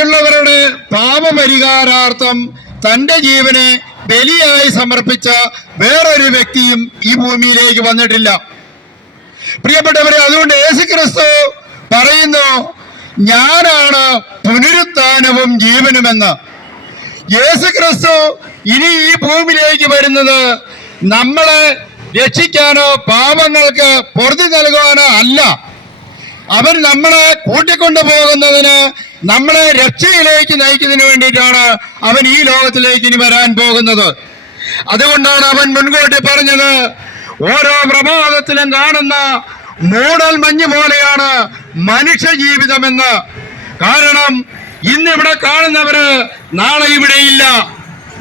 മറ്റുള്ളവരുടെ പാപപരിഹാരാർത്ഥം തന്റെ ജീവനെ ബലിയായി സമർപ്പിച്ച വേറൊരു വ്യക്തിയും ഈ ഭൂമിയിലേക്ക് വന്നിട്ടില്ല. പ്രിയപ്പെട്ടവരെ, അതുകൊണ്ട് യേശുക്രിസ്തു പറയുന്നു, ഞാനാണ് പുനരുത്ഥാനവും ജീവനുമെന്ന്. യേശുക്രിസ്തു ഇനി ഈ ഭൂമിയിലേക്ക് വരുന്നത് നമ്മളെ രക്ഷിക്കാനോ പാപങ്ങൾക്ക് പൊറുതി നൽകുവാനോ അല്ല. അവൻ നമ്മളെ കൂട്ടിക്കൊണ്ടു പോകുന്നതിന്, നമ്മളെ രക്ഷയിലേക്ക് നയിക്കുന്നതിന് വേണ്ടിയിട്ടാണ് അവൻ ഈ ലോകത്തിലേക്ക് ഇനി വരാൻ പോകുന്നത്. അതുകൊണ്ടാണ് അവൻ മുൻകൂട്ടി പറഞ്ഞത്, ഓരോ പ്രഭാതത്തിലും കാണുന്ന മൂടൽ മഞ്ഞ് പോലെയാണ് മനുഷ്യ ജീവിതമെന്ന്. കാരണം ഇന്നിവിടെ കാണുന്നവര് നാളെ ഇവിടെ ഇല്ല.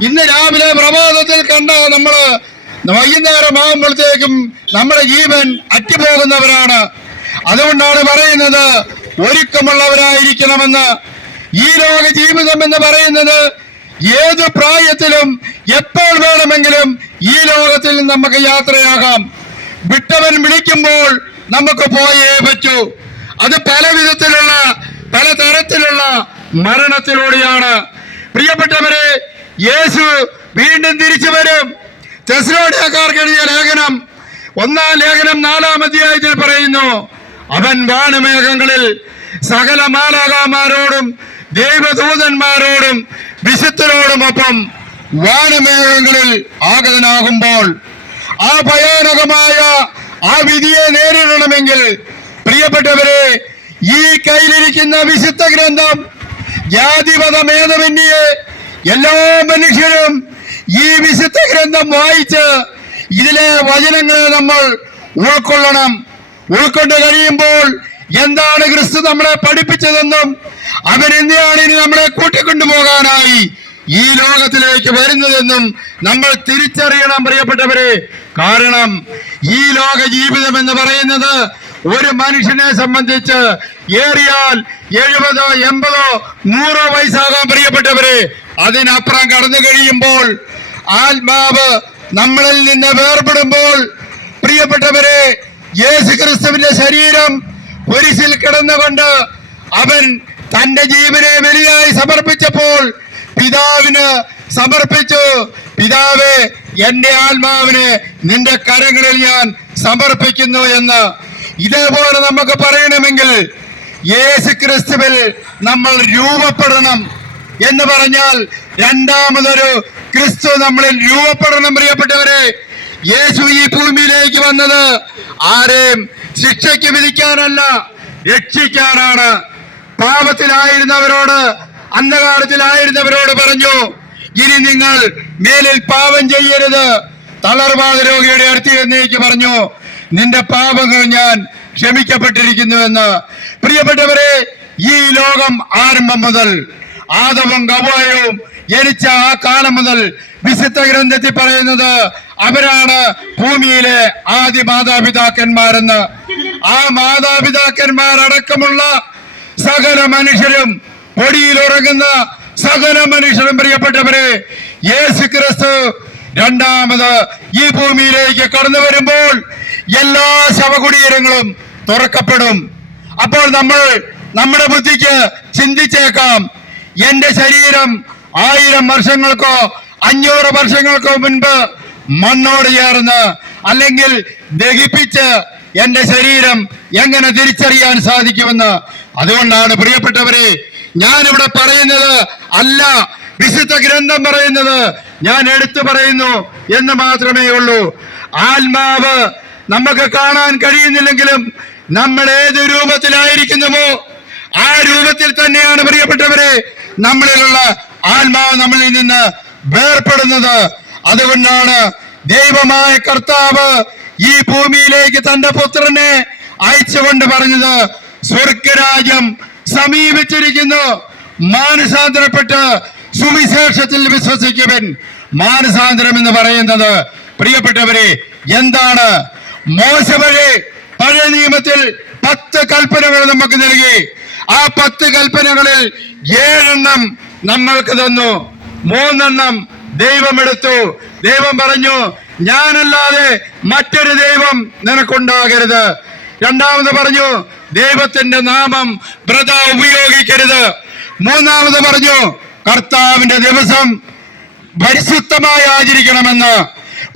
ഇന്ന് രാവിലെ പ്രഭാതത്തിൽ കണ്ട നമ്മള് വൈകുന്നേരം ആകുമ്പോഴത്തേക്കും നമ്മുടെ ജീവൻ അറ്റുപോകുന്നവരാണ്. അതുകൊണ്ടാണ് പറയുന്നത് ഒരുക്കമുള്ളവരായിരിക്കണമെന്ന്. ഈ ലോക ജീവിതം എന്ന് പറയുന്നത് ഏത് പ്രായത്തിലും എപ്പോൾ വേണമെങ്കിലും ഈ ലോകത്തിൽ നമുക്ക് യാത്രയാകാം. വിട്ടവൻ വിളിക്കുമ്പോൾ നമുക്ക് പോയേ പറ്റൂ. അത് പല വിധത്തിലുള്ള പല തരത്തിലുള്ള മരണത്തിലൂടെയാണ്. പ്രിയപ്പെട്ടവരെ, യേശു വീണ്ടും തിരിച്ചു വരും. തെസ്സലോനിക്കർക്ക് എഴുതിയ ലേഖനം 1-ാം ലേഖനം 4-ാം അധ്യായത്തിൽ പറയുന്നു, അവൻ വാനമേഘങ്ങളിൽ സകല മാലാഖമാരോടും ദൈവദൂതന്മാരോടും വിശുദ്ധരോടുമൊപ്പം വാനമേഘങ്ങളിൽ ആഗതനാകുമ്പോൾ ആ ഭയാനകമായ ആ വിധിയെ നേരിടണമെങ്കിൽ പ്രിയപ്പെട്ടവരെ, ഈ കയ്യിലിരിക്കുന്ന വിശുദ്ധ ഗ്രന്ഥം ജാതിമതഭേദമന്യേ എല്ലാ മനുഷ്യരും ഈ വിശുദ്ധ ഗ്രന്ഥം വായിച്ച് ഇതിലെ വചനങ്ങളെ നമ്മൾ ഉൾക്കൊള്ളണം. ഉൾക്കൊണ്ട് കഴിയുമ്പോൾ എന്താണ് ക്രിസ്തു നമ്മളെ പഠിപ്പിച്ചതെന്നും അവൻ എന്തിനാണ് ഇനി നമ്മളെ കൂട്ടിക്കൊണ്ടുപോകാനായി ഈ ലോകത്തിലേക്ക് വരുന്നതെന്നും നമ്മൾ തിരിച്ചറിയണം പ്രിയപ്പെട്ടവരെ. കാരണം ഈ ലോക ജീവിതം എന്ന് പറയുന്നത് ഒരു മനുഷ്യനെ സംബന്ധിച്ച് ഏറിയാൽ 70, 80, 100 വയസ്സാകാൻ പ്രിയപ്പെട്ടവരെ. അതിനപ്പുറം കടന്നു കഴിയുമ്പോൾ ആത്മാവ് നമ്മളിൽ നിന്ന് വേർപെടുമ്പോൾ പ്രിയപ്പെട്ടവരെ, യേശുക്രിസ്തുവിന്റെ ശരീരം കുരിശിൽ കിടന്നുകൊണ്ട് അവൻ തന്റെ ജീവനെ ബലിയായി സമർപ്പിച്ചപ്പോൾ പിതാവിന് സമർപ്പിച്ചു. പിതാവേ, എന്റെ ആത്മാവിനെ നിന്റെ കരങ്ങളിൽ ഞാൻ സമർപ്പിക്കുന്നു എന്ന്. ഇതേപോലെ നമുക്ക് പറയണമെങ്കിൽ യേശുക്രിസ്തുവിൽ നമ്മൾ രൂപപ്പെടണം എന്ന് പറഞ്ഞാൽ രണ്ടാമതൊരു ക്രിസ്തു നമ്മളിൽ രൂപപ്പെടണം. പ്രിയപ്പെട്ടവരെ, യേശു ഈ ഭൂമിയിലേക്ക് വന്നത് ആരെയും ശിക്ഷയ്ക്ക് വിധിക്കാനല്ല, രക്ഷിക്കാനാണ്. പാപത്തിലായിരുന്നവരോട്, അന്ധകാരത്തിലായിരുന്നവരോട് പറഞ്ഞു, ഇനി നിങ്ങൾ മേലിൽ പാപം ചെയ്യരുത്. തളർവാദ രോഗിയുടെ അടുത്ത് എന്നേക്ക് പറഞ്ഞു, നിന്റെ പാപങ്ങൾ ഞാൻ ക്ഷമിക്കപ്പെട്ടിരിക്കുന്നുവെന്ന്. പ്രിയപ്പെട്ടവരെ, ഈ ലോകം ആരംഭം മുതൽ ആദവും ഹവ്വായും ജനിച്ച ആ കാലം മുതൽ വിശുദ്ധ ഗ്രന്ഥത്തിൽ പറയുന്നത് അവരാണ് ഭൂമിയിലെ ആദ്യ മാതാപിതാക്കന്മാരെന്ന്. ആ മാതാപിതാക്കന്മാരടക്കമുള്ള സകല മനുഷ്യരും, പൊടിയിൽ ഉറങ്ങുന്ന സകല മനുഷ്യരും പ്രിയപ്പെട്ടവരെ, യേശുക്രിസ്തു രണ്ടാമത് ഈ ഭൂമിയിലേക്ക് കടന്നു വരുമ്പോൾ എല്ലാ ശവകുടീരങ്ങളും തുറക്കപ്പെടും. അപ്പോൾ നമ്മൾ നമ്മുടെ ബുദ്ധിക്ക് ചിന്തിച്ചേക്കാം, എന്റെ ശരീരം 1000 വർഷങ്ങൾക്കോ 500 വർഷങ്ങൾക്കോ മുൻപ് മണ്ണോട് ചേർന്ന് അല്ലെങ്കിൽ ദഹിപ്പിച്ച് എന്റെ ശരീരം എങ്ങനെ തിരിച്ചറിയാൻ സാധിക്കുമെന്ന്. അതുകൊണ്ടാണ് പ്രിയപ്പെട്ടവരെ, ഞാനിവിടെ പറയുന്നത് അല്ല, വിശുദ്ധ ഗ്രന്ഥം പറയുന്നത് ഞാൻ എടുത്തു പറയുന്നു എന്ന് മാത്രമേ ഉള്ളൂ. ആത്മാവ് നമുക്ക് കാണാൻ കഴിയുന്നില്ലെങ്കിലും നമ്മൾ ഏത് രൂപത്തിലായിരിക്കുന്നുവോ ആ രൂപത്തിൽ തന്നെയാണ് പ്രിയപ്പെട്ടവരെ നമ്മളിലുള്ള ആത്മാവ് നമ്മളിൽ നിന്ന് വേർപ്പെടുന്നത്. അതുകൊണ്ടാണ് ദൈവമായ കർത്താവ് ഈ ഭൂമിയിലേക്ക് തന്റെ പുത്രനെ അയച്ചുകൊണ്ട് പറഞ്ഞത്, സ്വർഗരാജ്യം സമീപിച്ചിരിക്കുന്നു, മാനസാന്തരപ്പെട്ട് സുവിശേഷത്തിൽ വിശ്വസിക്കുവൻ. മാനസാന്തരം എന്ന് പറയുന്നത് പ്രിയപ്പെട്ടവരെ എന്താണ്? മോശ വഴി പഴയ നിയമത്തിൽ 10 കൽപ്പനകൾ നമുക്ക് നൽകി. ആ 10 കൽപ്പനകളിൽ 7 നമ്മൾക്ക് തന്നു, 3 ദൈവമെടുത്തു. ദൈവം പറഞ്ഞു, ഞാനല്ലാതെ മറ്റൊരു ദൈവം നിനക്കുണ്ടാകരുത്. രണ്ടാമത് പറഞ്ഞു, ദൈവത്തിന്റെ നാമം വൃഥാ ഉപയോഗിക്കരുത്. മൂന്നാമത് പറഞ്ഞു കർത്താവിന്റെ ദിവസം പരിശുദ്ധമായി ആചരിക്കണമെന്ന്.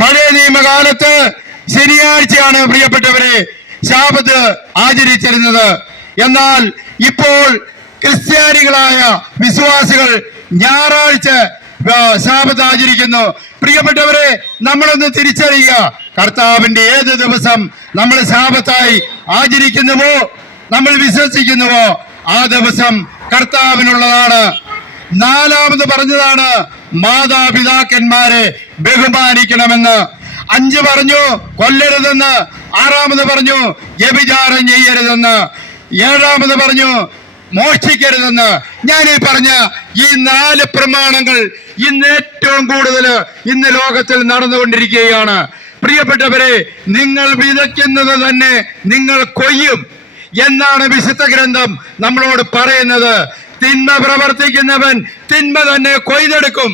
പഴയ നിയമകാലത്ത് ശനിയാഴ്ചയാണ് പ്രിയപ്പെട്ടവരെ ശാബത്ത് ആചരിച്ചിരുന്നത്. എന്നാൽ ഇപ്പോൾ ക്രിസ്ത്യാനികളായ വിശ്വാസികൾ ഞായറാഴ്ച ശാബത്ത് ആചരിക്കുന്നു. പ്രിയപ്പെട്ടവരെ, നമ്മളൊന്ന് തിരിച്ചറിയുക, കർത്താവിന്റെ ഏത് ദിവസം നമ്മൾ ശാബത്തായി ആചരിക്കുന്നുവോ, നമ്മൾ വിശ്വസിക്കുന്നുവോ, ആ ദിവസം കർത്താവിനുള്ളതാണ്. നാലാമത് പറഞ്ഞതാണ് മാതാപിതാക്കന്മാരെ ബഹുമാനിക്കണമെന്ന്. 5 പറഞ്ഞു കൊല്ലരുതെന്ന്. 6 പറഞ്ഞു വ്യഭിചാരം ചെയ്യരുതെന്ന്. 7 പറഞ്ഞു മോഷ്ടിക്കരുതെന്ന്. ഞാൻ ഈ പറഞ്ഞ ഈ 4 പ്രമാണങ്ങൾ ഇന്ന് ഏറ്റവും കൂടുതൽ ഇന്ന് ലോകത്തിൽ നടന്നുകൊണ്ടിരിക്കുകയാണ്. പ്രിയപ്പെട്ടവരെ, നിങ്ങൾ വിതയ്ക്കുന്നത് തന്നെ നിങ്ങൾ കൊയ്യും എന്നാണ് വിശുദ്ധ ഗ്രന്ഥം നമ്മളോട് പറയുന്നത്. തിന്മ പ്രവർത്തിക്കുന്നവൻ തിന്മ തന്നെ കൊയ്തെടുക്കും,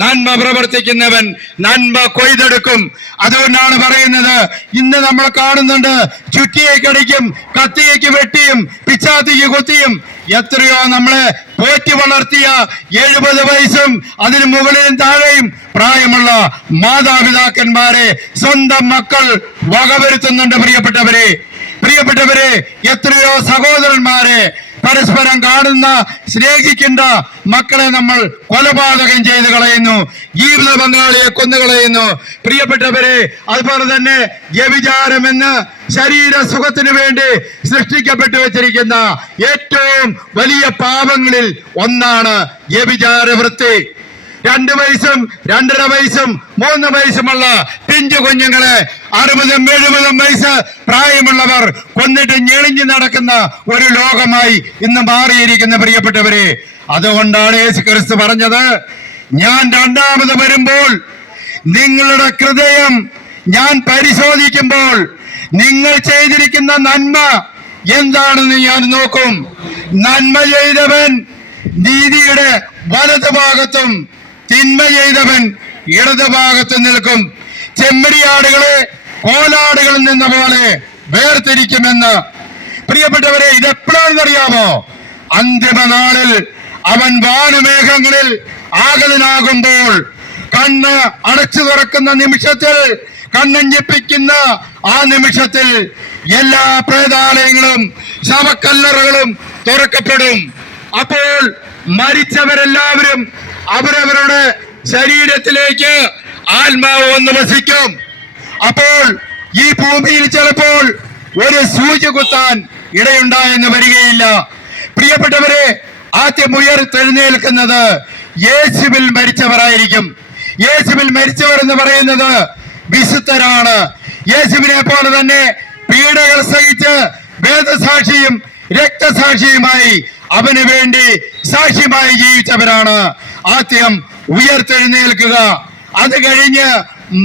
നന്മ പ്രവർത്തിക്കുന്നവൻ നന്മ കൊയ്തെടുക്കും. അതുകൊണ്ടാണ് പറയുന്നത്, ഇന്ന് നമ്മൾ കാണുന്നുണ്ട് ചുറ്റിയെ കടിക്കും, കത്തിയേക്ക് വെട്ടിയും, പിച്ചാത്തിക്ക് കുത്തിയും. എത്രയോ നമ്മളെ പോറ്റി വളർത്തിയ 70 വയസ്സും അതിന് മുകളിലും താഴെയും പ്രായമുള്ള മാതാപിതാക്കന്മാരെ സ്വന്തം മക്കൾ വകവരുത്തുന്നുണ്ട്. പ്രിയപ്പെട്ടവരെ, എത്രയോ സഹോദരന്മാരെ പരസ്പരം കാണുന്ന സ്നേഹിക്കേണ്ട മക്കളെ നമ്മൾ കൊലപാതകം ചെയ്ത് കളയുന്നു, ജീവിത പങ്കാളിയെ കൊന്നുകളയുന്നു. പ്രിയപ്പെട്ടവരെ, അതുപോലെ തന്നെ വ്യഭിചാരമെന്ന് ശരീര സുഖത്തിന് വേണ്ടി സൃഷ്ടിക്കപ്പെട്ടു വെച്ചിരിക്കുന്ന ഏറ്റവും വലിയ പാപങ്ങളിൽ ഒന്നാണ് വ്യഭിചാര വൃത്തി. 2 വയസ്സും 2.5 വയസ്സും 3 വയസ്സുമുള്ള പിഞ്ചു കുഞ്ഞുങ്ങളെ 60-70 വയസ്സ് പ്രായമുള്ളവർ കൊന്നിട്ട് ഞെളിഞ്ഞു നടക്കുന്ന ഒരു ലോകമായി ഇന്ന് മാറിയിരിക്കുന്ന പ്രിയപ്പെട്ടവരെ. അതുകൊണ്ടാണ് യേശുക്രിസ്തു പറഞ്ഞത്, ഞാൻ രണ്ടാമത് വരുമ്പോൾ നിങ്ങളുടെ ഹൃദയം ഞാൻ പരിശോധിക്കുമ്പോൾ നിങ്ങൾ ചെയ്തിരിക്കുന്ന നന്മ എന്താണെന്ന് ഞാൻ നോക്കും. നന്മ ചെയ്തവൻ നീതിയുടെ വലതുഭാഗത്തും തിന്മ ചെയ്തവൻ ഇടതുഭാഗത്തും നിൽക്കും. ചെമ്മരിയാടുകളെ കോലാടുകളിൽ നിന്ന പോലെ വേർതിരിക്കുമെന്ന്. പ്രിയപ്പെട്ടവരെ, ഇതെപ്പോഴാണെന്നറിയാമോ? അന്തിമ നാളിൽ അവൻ വാനമേഘങ്ങളിൽ ആഗതനാകുമ്പോൾ, കണ്ണ് അടച്ചു തുറക്കുന്ന നിമിഷത്തിൽ, കണ്ണഞ്ചിപ്പിക്കുന്ന ആ നിമിഷത്തിൽ എല്ലാ പ്രേതാലയങ്ങളും ശവക്കല്ലറുകളും തുറക്കപ്പെടും. അപ്പോൾ മരിച്ചവരെല്ലാവരും അവരവരുടെ ശരീരത്തിലേക്ക് ആത്മാവ് വന്ന് വസിക്കും. അപ്പോൾ ഈ ഭൂമിയിൽ ചിലപ്പോൾ ഒരു സൂചി കുത്താൻ ഇടയുണ്ടായെന്ന് വരികയില്ല. പ്രിയപ്പെട്ടവരെ, ആദ്യം ഉയർത്തെഴുന്നേൽക്കുന്നത് യേശുവിൽ മരിച്ചവരായിരിക്കും. യേശുവിൽ മരിച്ചവർ എന്ന് പറയുന്നത് വിശുദ്ധരാണ്. യേശുവിനെ പോലെ തന്നെ പീഡകൾ സഹിച്ച് വേദസാക്ഷിയും രക്തസാക്ഷിയുമായി അവന് വേണ്ടി സാക്ഷ്യമായി ജീവിച്ചവരാണ് ആദ്യം ഉയർത്തെഴുന്നേൽക്കുക. അത് കഴിഞ്ഞ്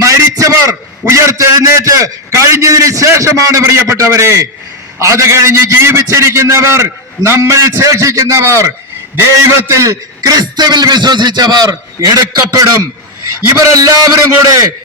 മരിച്ചവർ ഉയർത്തെഴുന്നേറ്റ് കഴിഞ്ഞതിന് ശേഷമാണ് പ്രിയപ്പെട്ടവരെ, അത് കഴിഞ്ഞ് ജീവിച്ചിരിക്കുന്നവർ, നമ്മൾ ശേഷിക്കുന്നവർ, ദൈവത്തിൽ ക്രിസ്തുവിൽ വിശ്വസിച്ചവർ എടുക്കപ്പെടും. ഇവരെല്ലാവരും കൂടെ